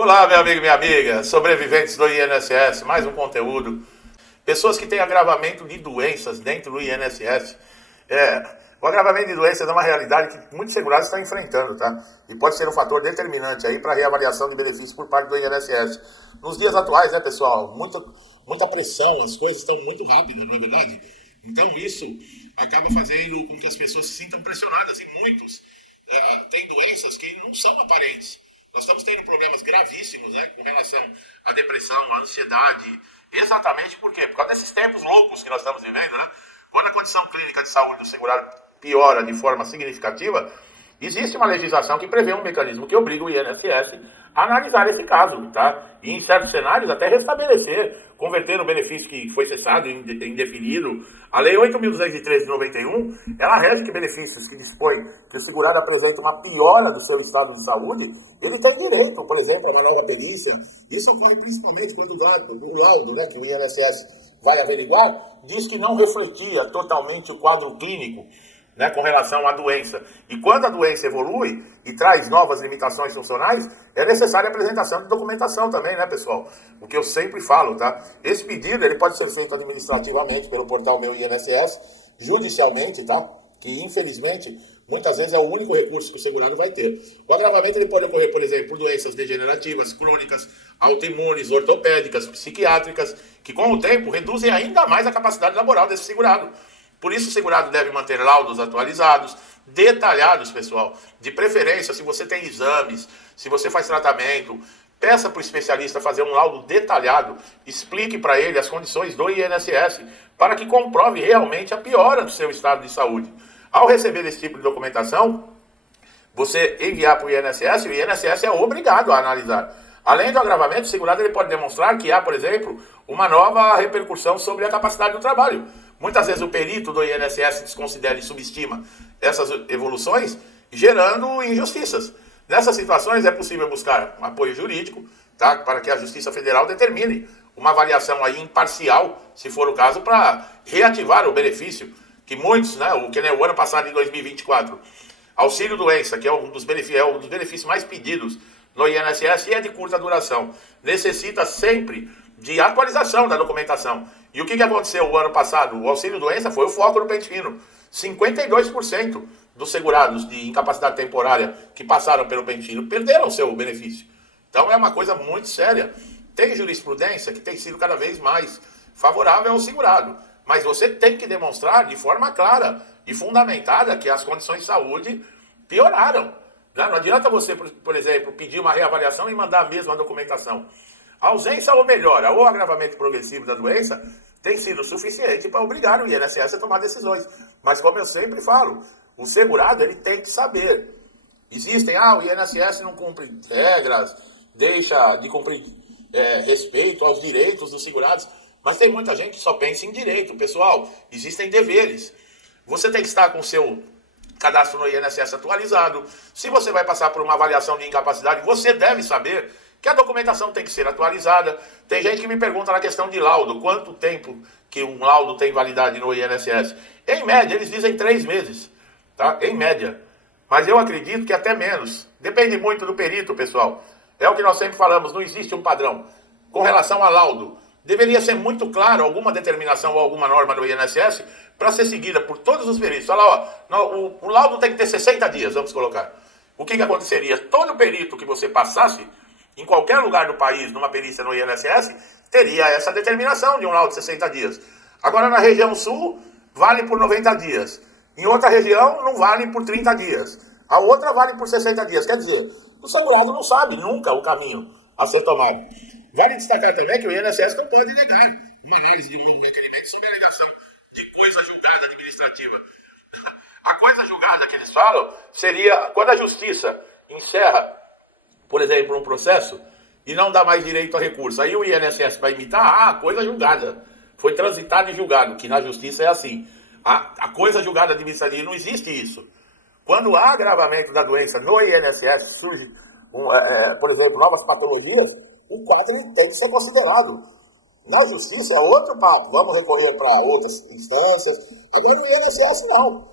Olá, meu amigo e minha amiga, sobreviventes do INSS, mais um conteúdo. Pessoas que têm agravamento de doenças dentro do INSS. O agravamento de doenças é uma realidade que muitos segurados estão enfrentando, tá? E pode ser um fator determinante aí para a reavaliação de benefícios por parte do INSS. Nos dias atuais, né, pessoal, muita pressão, as coisas estão muito rápidas, não é verdade? Então isso acaba fazendo com que as pessoas se sintam pressionadas e muitos têm doenças que não são aparentes. Nós estamos tendo problemas gravíssimos, né, com relação à depressão, à ansiedade. Exatamente por quê? Por causa desses tempos loucos que nós estamos vivendo, né? Quando a condição clínica de saúde do segurado piora de forma significativa, existe uma legislação que prevê um mecanismo que obriga o INSS a analisar esse caso, tá? E em certos cenários até restabelecer, converter o benefício que foi cessado, indefinido. A Lei 8.213 de 91, ela rege que benefícios que dispõe que o segurado apresenta uma piora do seu estado de saúde, ele tem direito, por exemplo, a uma nova perícia. Isso ocorre principalmente quando o laudo, né, que o INSS vai averiguar, diz que não refletia totalmente o quadro clínico, né, com relação à doença. E quando a doença evolui e traz novas limitações funcionais, é necessária a apresentação de documentação também, né, pessoal? O que eu sempre falo, tá? Esse pedido, ele pode ser feito administrativamente pelo portal Meu INSS, judicialmente, tá? Que, infelizmente, muitas vezes é o único recurso que o segurado vai ter. O agravamento, ele pode ocorrer, por exemplo, por doenças degenerativas, crônicas, autoimunes, ortopédicas, psiquiátricas, que com o tempo reduzem ainda mais a capacidade laboral desse segurado. Por isso o segurado deve manter laudos atualizados, detalhados, pessoal. De preferência, se você tem exames, se você faz tratamento, peça para o especialista fazer um laudo detalhado, explique para ele as condições do INSS, para que comprove realmente a piora do seu estado de saúde. Ao receber esse tipo de documentação, você enviar para o INSS é obrigado a analisar. Além do agravamento, o segurado ele pode demonstrar que há, por exemplo, uma nova repercussão sobre a capacidade do trabalho. Muitas vezes o perito do INSS desconsidera e subestima essas evoluções, gerando injustiças. Nessas situações é possível buscar apoio jurídico, tá, para que a Justiça Federal determine uma avaliação aí imparcial, se for o caso, para reativar o benefício, que muitos, né, que nem o ano passado, em 2024, auxílio-doença, que é um dos benefícios mais pedidos no INSS e é de curta duração, necessita sempre de atualização da documentação. E o que aconteceu o ano passado? O auxílio-doença foi o foco no pente fino. 52% dos segurados de incapacidade temporária que passaram pelo pente fino perderam o seu benefício. Então é uma coisa muito séria. Tem jurisprudência que tem sido cada vez mais favorável ao segurado. Mas você tem que demonstrar de forma clara e fundamentada que as condições de saúde pioraram. Não adianta você, por exemplo, pedir uma reavaliação e mandar a mesma documentação. A ausência ou melhora ou agravamento progressivo da doença tem sido suficiente para obrigar o INSS a tomar decisões. Mas como eu sempre falo, o segurado ele tem que saber. Existem, o INSS não cumpre regras, deixa de cumprir respeito aos direitos dos segurados, mas tem muita gente que só pensa em direito. Pessoal, existem deveres. Você tem que estar com o seu cadastro no INSS atualizado. Se você vai passar por uma avaliação de incapacidade, você deve saber que a documentação tem que ser atualizada. Tem gente que me pergunta na questão de laudo, quanto tempo que um laudo tem validade no INSS. Em média, eles dizem 3 meses, tá? Em média. Mas eu acredito que até menos. Depende muito do perito, pessoal. É o que nós sempre falamos, não existe um padrão. Com relação a laudo, deveria ser muito claro alguma determinação ou alguma norma do INSS para ser seguida por todos os peritos. Olha lá, o laudo tem que ter 60 dias, vamos colocar. O que aconteceria? Todo perito que você passasse em qualquer lugar do país, numa perícia no INSS, teria essa determinação de um laudo de 60 dias. Agora, na região sul, vale por 90 dias. Em outra região, não vale por 30 dias. A outra vale por 60 dias. Quer dizer, o segurado não sabe nunca o caminho a ser tomado. Vale destacar também que o INSS não pode negar uma análise de um novo requerimento sob alegação de coisa julgada administrativa. A coisa julgada que eles falam seria quando a justiça encerra, por exemplo, um processo e não dá mais direito a recurso. Aí o INSS vai imitar, coisa julgada. Foi transitado e julgado, que na justiça é assim. A coisa julgada administrativa, não existe isso. Quando há agravamento da doença no INSS, surge, por exemplo, novas patologias, o quadro ele tem que ser considerado. Na justiça é outro papo, vamos recorrer para outras instâncias. Agora no INSS não.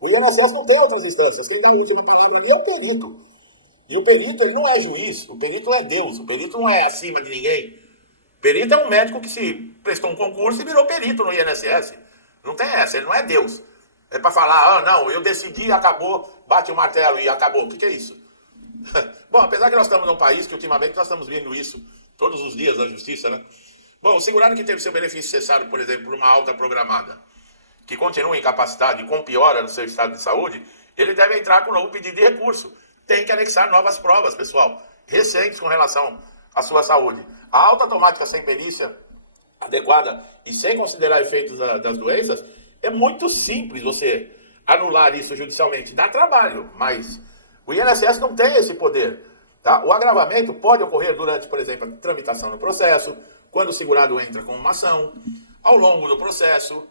O INSS não tem outras instâncias. Quem dá a última palavra ali é o perito. E o perito, ele não é juiz, o perito é Deus, o perito não é acima de ninguém. O perito é um médico que se prestou um concurso e virou perito no INSS. Não tem essa, ele não é Deus. É para falar, não, eu decidi, acabou, bate o martelo e acabou. O que é isso? Bom, apesar que nós estamos num país que ultimamente nós estamos vendo isso todos os dias na justiça, né? Bom, o segurado que teve seu benefício cessado, por exemplo, por uma alta programada, que continua incapacitado e com piora no seu estado de saúde, ele deve entrar com um novo pedido de recurso. Tem que anexar novas provas, pessoal, recentes com relação à sua saúde. A alta automática sem perícia adequada e sem considerar efeitos das doenças, é muito simples você anular isso judicialmente. Dá trabalho, mas o INSS não tem esse poder. Tá? O agravamento pode ocorrer durante, por exemplo, a tramitação do processo, quando o segurado entra com uma ação, ao longo do processo,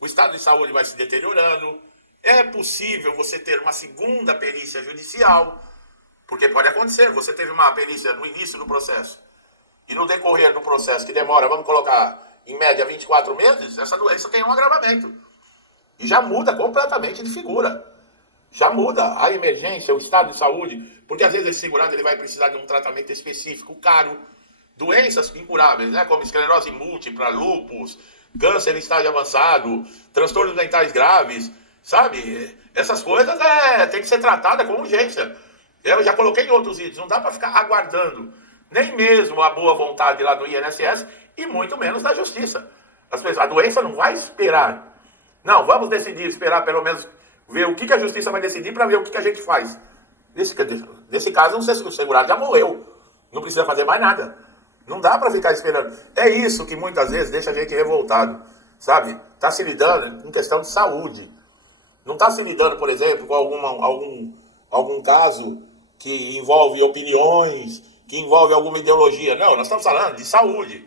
o estado de saúde vai se deteriorando, é possível você ter uma segunda perícia judicial, porque pode acontecer, você teve uma perícia no início do processo, e no decorrer do processo, que demora, vamos colocar, em média 24 meses, essa doença tem um agravamento. E já muda completamente de figura. Já muda a emergência, o estado de saúde, porque às vezes esse segurado ele vai precisar de um tratamento específico, caro. Doenças incuráveis, né, como esclerose múltipla, lúpus, câncer em estágio avançado, transtornos mentais graves, sabe? Essas coisas tem que ser tratada com urgência. Eu já coloquei em outros vídeos, não dá para ficar aguardando nem mesmo a boa vontade lá do INSS e muito menos da justiça. A doença não vai esperar. Não, vamos decidir, esperar pelo menos ver o que a justiça vai decidir para ver o que a gente faz. Nesse caso, o segurado já morreu. Não precisa fazer mais nada. Não dá para ficar esperando. É isso que muitas vezes deixa a gente revoltado, sabe? Está se lidando com questão de saúde. Não está se lidando, por exemplo, com algum caso que envolve opiniões, que envolve alguma ideologia. Não, nós estamos falando de saúde.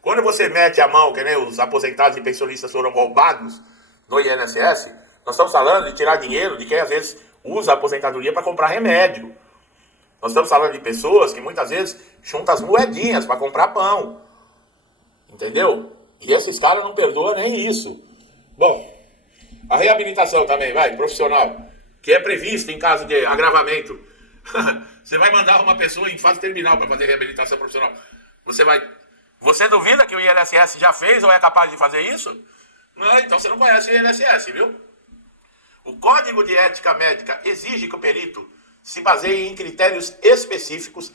Quando você mete a mão, que nem os aposentados e pensionistas foram roubados no INSS, nós estamos falando de tirar dinheiro de quem às vezes usa a aposentadoria para comprar remédio. Nós estamos falando de pessoas que muitas vezes juntam as moedinhas para comprar pão. Entendeu? E esses caras não perdoam nem isso. Bom, a reabilitação também, profissional, que é prevista em caso de agravamento. Você vai mandar uma pessoa em fase terminal para fazer reabilitação profissional. Você duvida que o INSS já fez ou é capaz de fazer isso? Não, então você não conhece o INSS, viu? O Código de Ética Médica exige que o perito se baseie em critérios específicos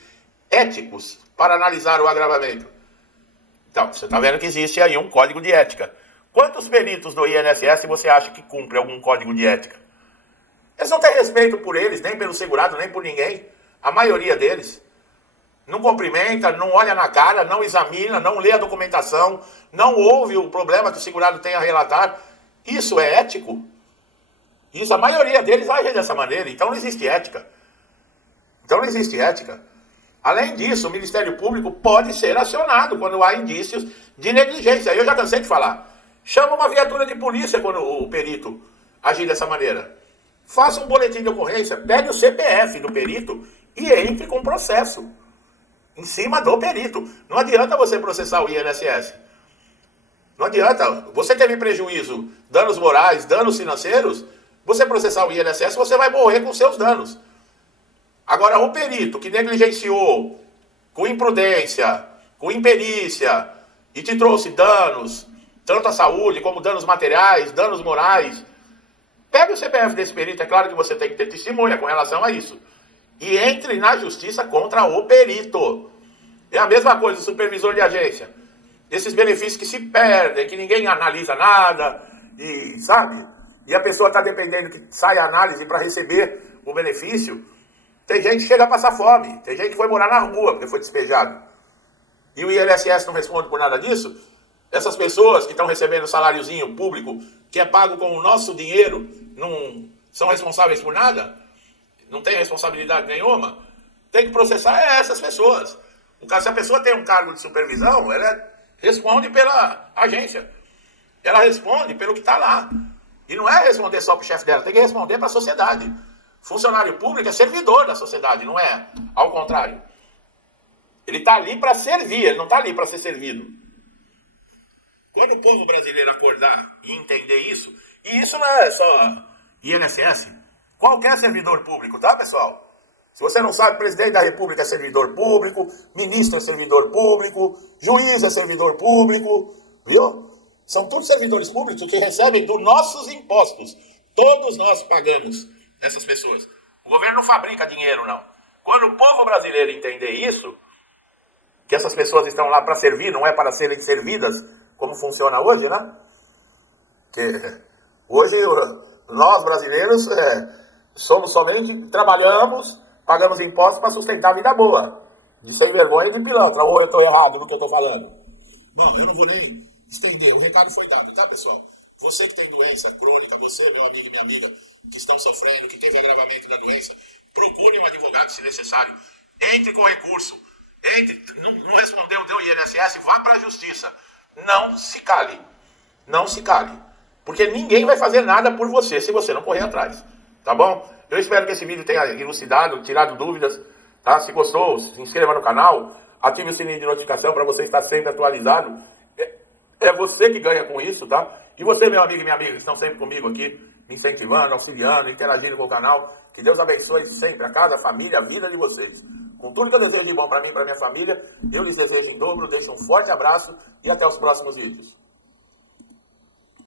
éticos para analisar o agravamento. Então, você está vendo que existe aí um código de ética. Quantos peritos do INSS você acha que cumpre algum código de ética? Eles não têm respeito por eles, nem pelo segurado, nem por ninguém. A maioria deles. Não cumprimenta, não olha na cara, não examina, não lê a documentação, não ouve o problema que o segurado tem a relatar. Isso é ético? Isso, a maioria deles age dessa maneira. Então não existe ética. Além disso, o Ministério Público pode ser acionado quando há indícios de negligência. Eu já cansei de falar. Chama uma viatura de polícia quando o perito agir dessa maneira. Faça um boletim de ocorrência, pegue o CPF do perito e entre com processo em cima do perito. Não adianta você processar o INSS. Não adianta. Você teve prejuízo, danos morais, danos financeiros, você processar o INSS, você vai morrer com seus danos. Agora, o perito que negligenciou com imprudência, com imperícia, e te trouxe danos, tanto à saúde como danos materiais, danos morais, pega o CPF desse perito, é claro que você tem que ter testemunha com relação a isso. E entre na justiça contra o perito. É a mesma coisa, o supervisor de agência. Esses benefícios que se perdem, que ninguém analisa nada, e sabe? E a pessoa está dependendo que saia a análise para receber o benefício. Tem gente que chega a passar fome, tem gente que foi morar na rua porque foi despejado. E o INSS não responde por nada disso? Essas pessoas que estão recebendo saláriozinho público, que é pago com o nosso dinheiro, não são responsáveis por nada? Não tem responsabilidade nenhuma? Tem que processar essas pessoas. Se a pessoa tem um cargo de supervisão, ela responde pela agência. Ela responde pelo que está lá. E não é responder só para o chefe dela, tem que responder para a sociedade. Funcionário público é servidor da sociedade, não é ao contrário. Ele está ali para servir, ele não está ali para ser servido. Quando o povo brasileiro acordar e entender isso, e isso não é só INSS, qualquer servidor público, tá, pessoal? Se você não sabe, presidente da República é servidor público, ministro é servidor público, juiz é servidor público, viu? São todos servidores públicos que recebem dos nossos impostos. Todos nós pagamos essas pessoas. O governo não fabrica dinheiro, não. Quando o povo brasileiro entender isso, que essas pessoas estão lá para servir, não é para serem servidas, como funciona hoje, né? Que hoje nós brasileiros somos somente, trabalhamos, pagamos impostos para sustentar a vida boa. De sem vergonha e de pilantra. Ou eu estou errado no que eu estou falando? Bom, eu não vou nem estender. O recado foi dado, tá, pessoal? Você que tem doença crônica, você, meu amigo e minha amiga, que estão sofrendo, que teve agravamento da doença, procure um advogado se necessário. Entre com recurso. Não respondeu, deu INSS, vá para a justiça. Não se cale. Não se cale. Porque ninguém vai fazer nada por você se você não correr atrás. Tá bom? Eu espero que esse vídeo tenha elucidado, tirado dúvidas. Tá? Se gostou, se inscreva no canal. Ative o sininho de notificação para você estar sempre atualizado. É você que ganha com isso, tá? E você, meu amigo e minha amiga, que estão sempre comigo aqui, me incentivando, auxiliando, interagindo com o canal. Que Deus abençoe sempre a casa, a família, a vida de vocês. Com tudo que eu desejo de bom para mim e para minha família, eu lhes desejo em dobro, deixo um forte abraço e até os próximos vídeos.